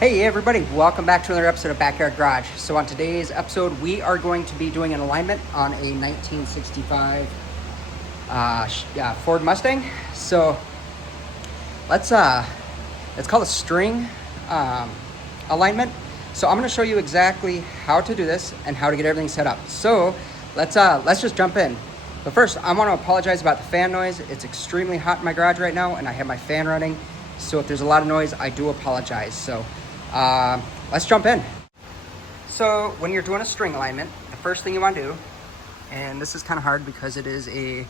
Hey everybody, welcome back to another episode of Backyard Garage. So on today's episode, we are going to be doing an alignment on a 1965 Ford Mustang. So it's called a string alignment. So I'm going to show you exactly how to do this and how to get everything set up. So let's just jump in. But first, I want to apologize about the fan noise. It's extremely hot in my garage right now, and I have my fan running. So if there's a lot of noise, I do apologize. So let's jump in. So when you're doing a string alignment, the first thing you want to do, and this is kind of hard because it is it's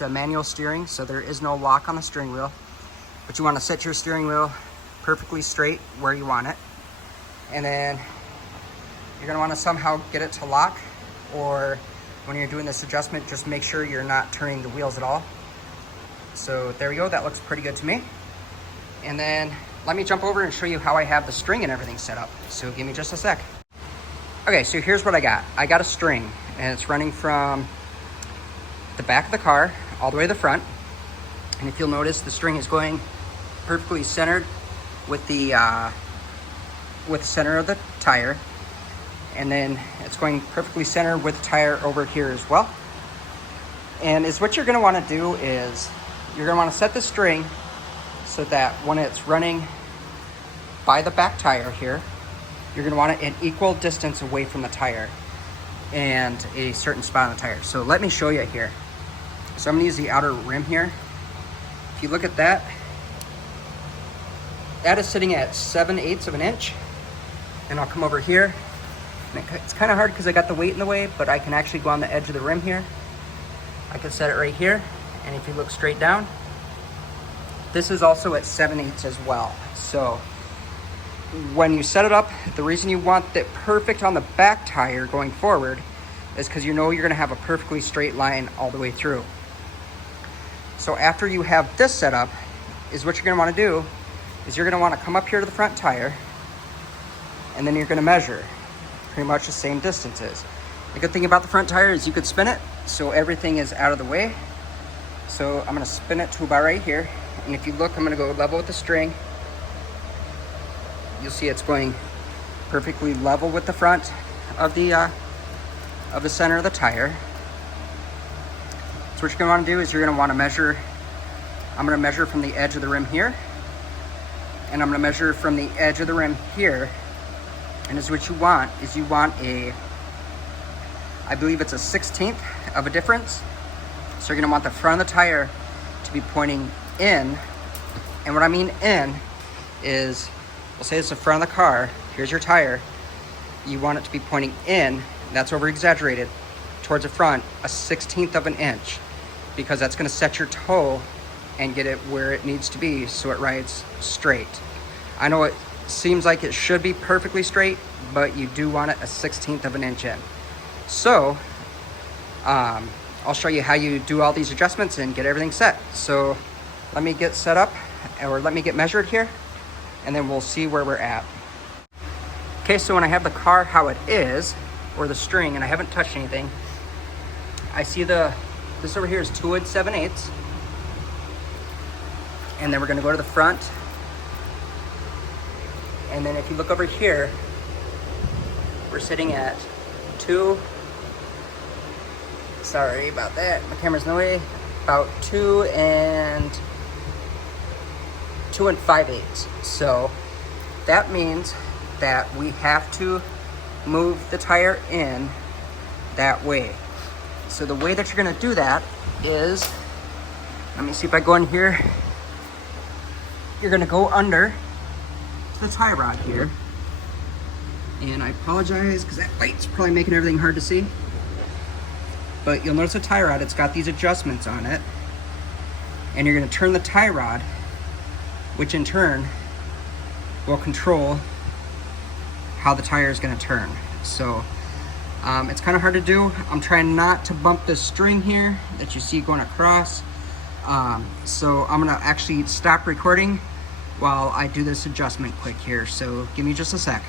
a manual steering, so there is no lock on the steering wheel, but you want to set your steering wheel perfectly straight where you want it, and then you're going to want to somehow get it to lock, or when you're doing this adjustment, just make sure you're not turning the wheels at all. So there we go, that looks pretty good to me. And then let me jump over and show you how I have the string and everything set up. So give me just a sec. Okay, so here's what I got. I got a string, and it's running from the back of the car all the way to the front. And if you'll notice, the string is going perfectly centered with the center of the tire. And then it's going perfectly centered with the tire over here as well. And what you're gonna wanna do is, you're gonna wanna set the string so that when it's running by the back tire here, you're gonna want it an equal distance away from the tire and a certain spot on the tire. So let me show you here. So I'm gonna use the outer rim here. If you look at that, that is sitting at 7/8 of an inch. And I'll come over here. And it's kind of hard because I got the weight in the way, but I can actually go on the edge of the rim here. I can set it right here. And if you look straight down, this is also at 7/8 as well. So when you set it up, the reason you want it perfect on the back tire going forward is because you know you're gonna have a perfectly straight line all the way through. So after you have this set up, is what you're gonna wanna do is you're gonna wanna come up here to the front tire, and then you're gonna measure pretty much the same distances. The good thing about the front tire is you could spin it so everything is out of the way. So I'm gonna spin it to about right here. And if you look, I'm gonna go level with the string. You'll see it's going perfectly level with the front of the center of the tire. So what you're gonna wanna do is you're gonna wanna measure. I'm gonna measure from the edge of the rim here. And I'm gonna measure from the edge of the rim here. And is what you want is you want I believe it's a 1/16 of a difference. So you're gonna want the front of the tire to be pointing in. And what I mean in is, we'll say it's the front of the car, here's your tire. You want it to be pointing in, that's over exaggerated, towards the front, a 1/16 of an inch, because that's gonna set your toe and get it where it needs to be so it rides straight. I know it seems like it should be perfectly straight, but you do want it a 1/16 of an inch in. So, I'll show you how you do all these adjustments and get everything set. So let me get set up, or let me get measured here, and then we'll see where we're at. Okay, so when I have the car how it is, or the string, and I haven't touched anything, I see this over here is 2 7/8. And then we're gonna go to the front. And then if you look over here, we're sitting at sorry about that, my camera's in the way, about 2 5/8. So that means that we have to move the tire in that way. So the way that you're gonna do that is, let me see if I go in here, you're gonna go under the tie rod here. And I apologize because that light's probably making everything hard to see. But you'll notice the tie rod, it's got these adjustments on it. And you're gonna turn the tie rod, which in turn will control how the tire is gonna turn. So it's kind of hard to do. I'm trying not to bump this string here that you see going across. So I'm gonna actually stop recording while I do this adjustment quick here. So give me just a sec.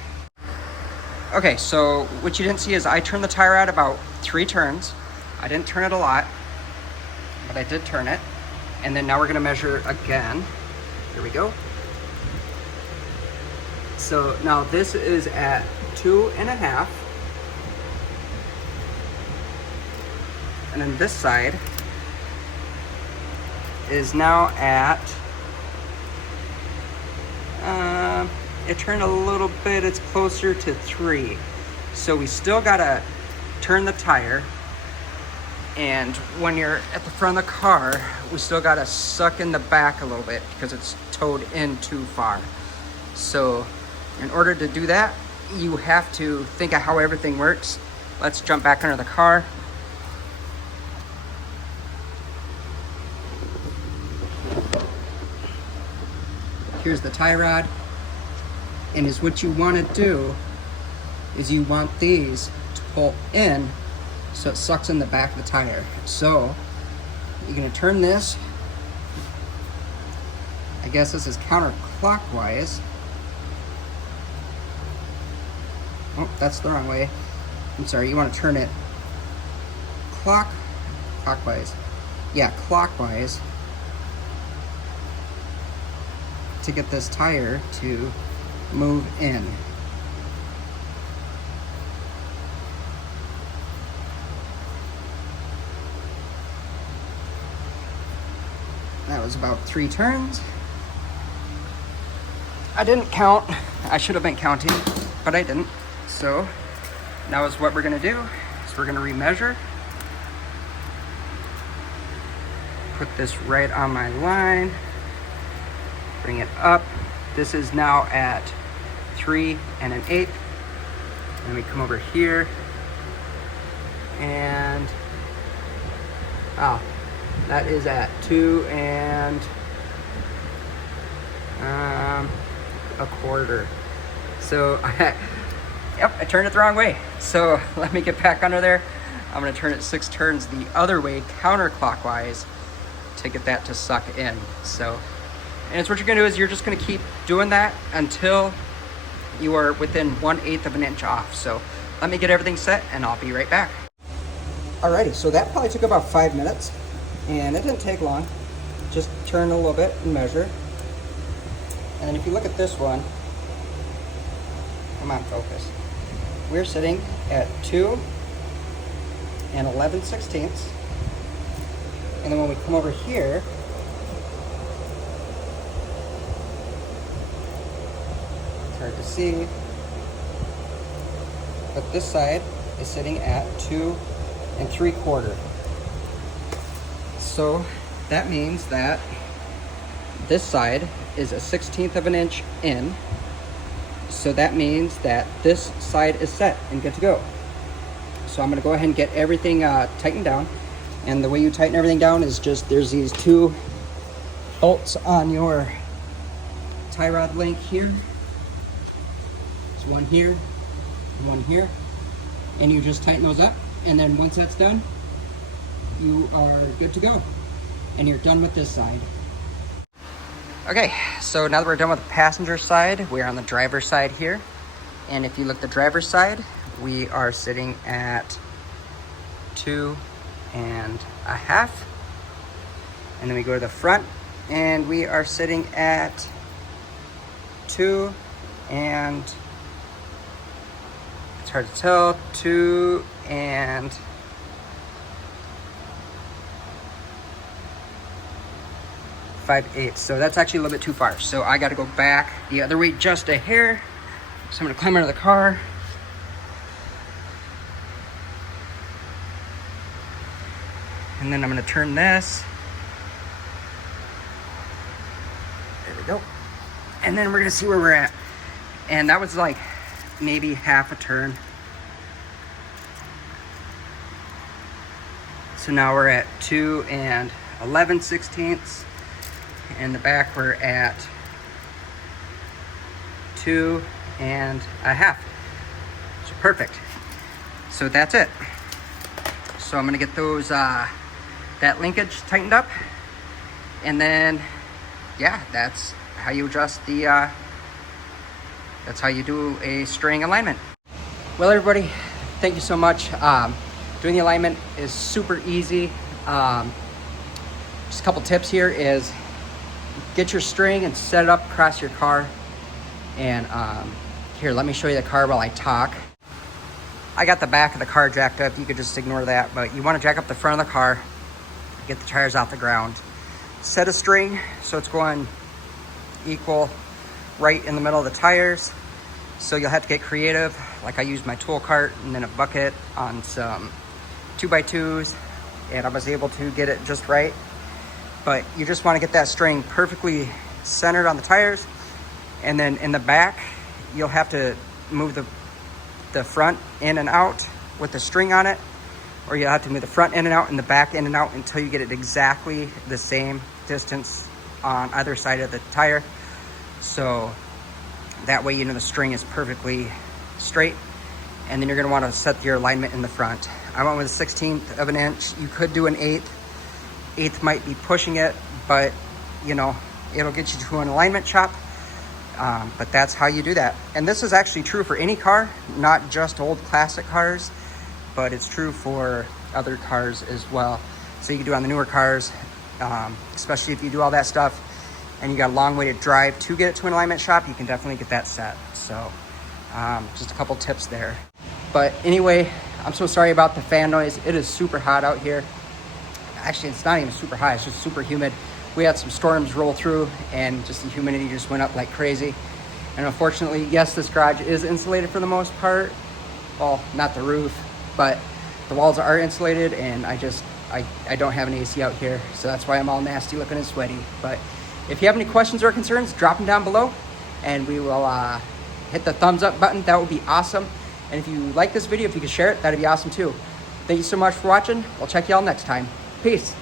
Okay, so what you didn't see is I turned the tire out about 3 turns. I didn't turn it a lot, but I did turn it. And then now we're gonna measure again. Here we go. So now this is at 2.5. And then this side is now at, it turned a little bit, it's closer to 3. So we still gotta turn the tire. And when you're at the front of the car, we still gotta suck in the back a little bit because it's towed in too far. So in order to do that, you have to think of how everything works. Let's jump back under the car. Here's the tie rod. And is what you want to do is you want these to pull in so it sucks in the back of the tire. So you're going to turn this, I guess this is counterclockwise. Oh, that's the wrong way. I'm sorry, you want to turn it clockwise. Yeah, clockwise to get this tire to move in. That was about 3 turns. I didn't count. I should have been counting, but I didn't. So now is what we're gonna do. So we're gonna remeasure. Put this right on my line. Bring it up. This is now at 3 1/8. Then we come over here and that is at 2 1/4. So yep, I turned it the wrong way. So let me get back under there. I'm gonna turn it 6 turns the other way, counterclockwise, to get that to suck in. So, and it's what you're gonna do is you're just gonna keep doing that until you are within 1/8 of an inch off. So let me get everything set and I'll be right back. Alrighty, so that probably took about 5 minutes and it didn't take long. Just turn a little bit and measure. And then if you look at this one, come on, focus. We're sitting at 2 11/16. And then when we come over here, it's hard to see, but this side is sitting at 2 3/4. So that means that this side is a 1/16 of an inch in. So that means that this side is set and good to go. So I'm gonna go ahead and get everything tightened down. And the way you tighten everything down is just, there's these 2 bolts on your tie rod link here. There's one here and one here. And you just tighten those up. And then once that's done, you are good to go. And you're done with this side. Okay, so now that we're done with the passenger side, we're on the driver's side here. And if you look at the driver's side, we are sitting at 2 1/2. And then we go to the front and we are sitting at 2 it's hard to tell, 2 5/8. So that's actually a little bit too far. So I got to go back the other way just a hair. So I'm going to climb under the car. And then I'm going to turn this. There we go. And then we're going to see where we're at. And that was like maybe half a turn. So now we're at 2 11/16. In the back we're at 2 1/2. So perfect. So that's it. So I'm gonna get those that linkage tightened up, and then yeah, that's how you adjust the that's how you do a steering alignment. Well, everybody, thank you so much. Doing the alignment is super easy. Just a couple tips here is get your string and set it up across your car, And here, let me show you the car while I talk. I got the back of the car jacked up. You could just ignore that, but you want to jack up the front of the car, get the tires off the ground. Set a string so it's going equal right in the middle of the tires. So you'll have to get creative. Like I used my tool cart and then a bucket on some 2x2s, and I was able to get it just right. But you just want to get that string perfectly centered on the tires. And then in the back, you'll have to move the front in and out with the string on it, or you'll have to move the front in and out and the back in and out until you get it exactly the same distance on either side of the tire. So that way, you know, the string is perfectly straight. And then you're gonna wanna set your alignment in the front. I went with a 1/16 of an inch. You could do an 1/8. 1/8 might be pushing it, but you know, it'll get you to an alignment chop. But that's how you do that. And this is actually true for any car, not just old classic cars, but it's true for other cars as well. So you can do it on the newer cars, especially if you do all that stuff and you got a long way to drive to get it to an alignment shop, you can definitely get that set. So just a couple tips there. But anyway, I'm so sorry about the fan noise. It is super hot out here. Actually, it's not even super hot, it's just super humid. We had some storms roll through and just the humidity just went up like crazy. And unfortunately, yes, this garage is insulated for the most part. Well, not the roof, but the walls are insulated, and I don't have an AC out here. So that's why I'm all nasty looking and sweaty. But if you have any questions or concerns, drop them down below and we will hit the thumbs up button. That would be awesome. And if you like this video, if you could share it, that'd be awesome too. Thank you so much for watching. I'll check y'all next time. Peace.